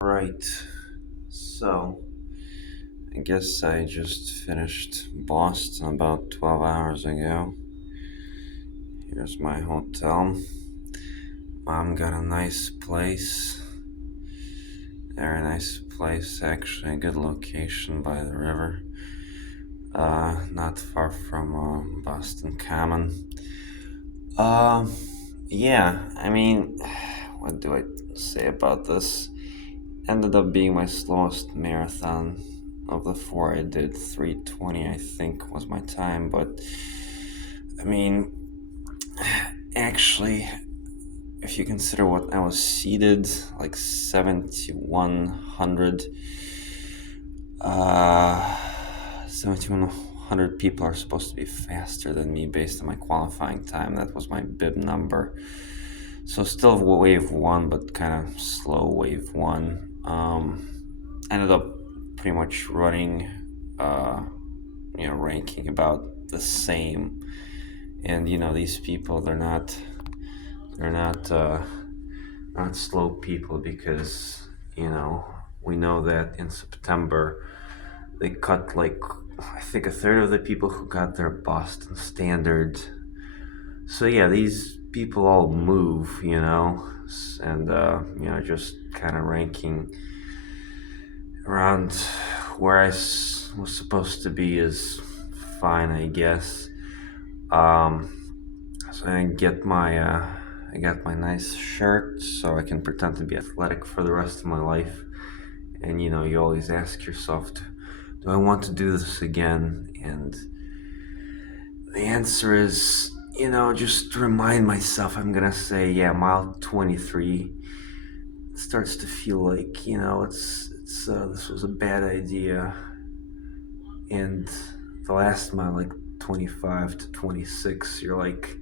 Right. So, I guess I just finished Boston about 12 hours ago. Here's my hotel. Mom got a nice place. Very nice place, actually. A good location by the river. Not far from Boston Common. Um, yeah, what do I say about this? Ended up being my slowest marathon of the four I did. 3:20, I think, was my time. But I mean, actually, if you consider what I was seated, like 7,100, 7,100 people are supposed to be faster than me based on my qualifying time. That was my bib number. So still wave one, but kind of slow wave one. Ended up pretty much running, uh, ranking about the same. And these people, they're not slow people because we know that in September they cut like I think a third of the people who got their Boston Standard. So yeah, these people all move, and just kind of ranking around where was supposed to be is fine, I guess. So I got my nice shirt so I can pretend to be athletic for the rest of my life. And you always ask yourself, do I want to do this again? And the answer is, just remind myself. I'm gonna say, yeah, mile 23 starts to feel like, this was a bad idea. And the last mile, like 25 to 26, you're like,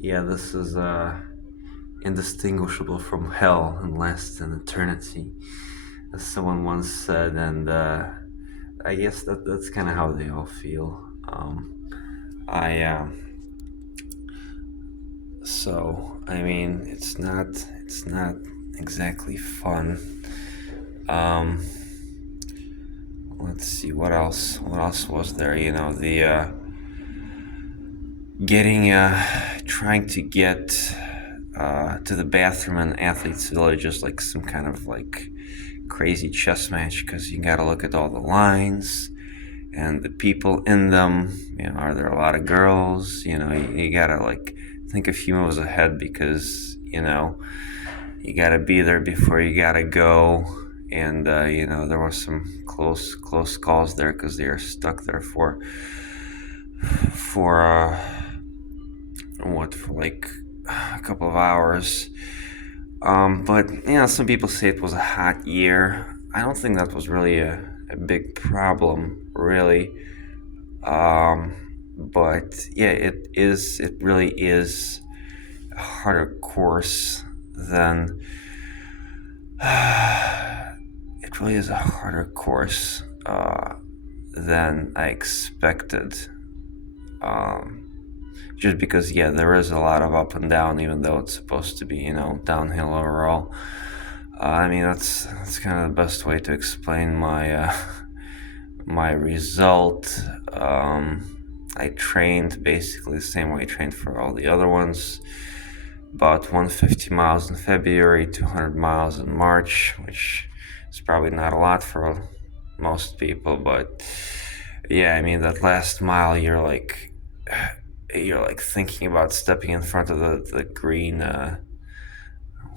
yeah, this is indistinguishable from hell and lasts an eternity, as someone once said. And I guess that's kind of how they all feel. I So I mean, it's not exactly fun. Um, let's see what else. What else was there? The getting trying to get to the bathroom in Athletes Village is like some kind of like crazy chess match because you got to look at all the lines and the people in them. Are there a lot of girls? You gotta like think a few moves ahead because you gotta be there before you gotta go. And there was some close calls there because they are stuck there for for like a couple of hours. But some people say it was a hot year. I don't think that was really a big problem, really. But yeah, it is. It really is a harder course than. It really is a harder course than I expected. Um, just because, yeah, there is a lot of up and down, even though it's supposed to be, downhill overall. That's kind of the best way to explain my result. I trained basically the same way I trained for all the other ones. About 150 miles in February, 200 miles in March, which is probably not a lot for most people, but yeah, that last mile, you're like thinking about stepping in front of the green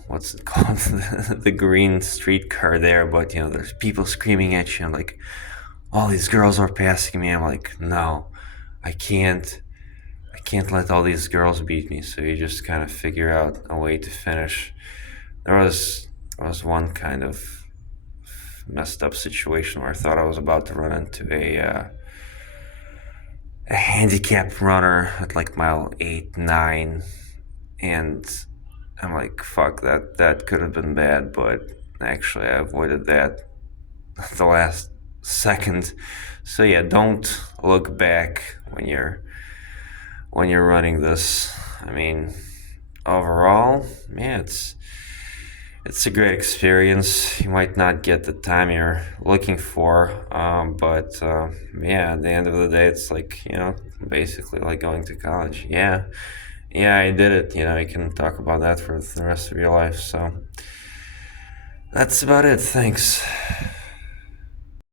what's it called, the green streetcar there. But there's people screaming at you, and like all these girls are passing me. I'm like, no, I can't let all these girls beat me. So you just kind of figure out a way to finish. There was one kind of messed up situation where I thought I was about to run into a handicapped runner at like mile 8, 9, and I'm like, fuck, that could have been bad, but actually I avoided that at the last second. So yeah, don't look back when you're running this. Overall, yeah, It's a great experience. You might not get the time you're looking for, but yeah, at the end of the day, it's like, basically like going to college. Yeah, yeah, I did it. You can talk about that for the rest of your life. So that's about it. Thanks.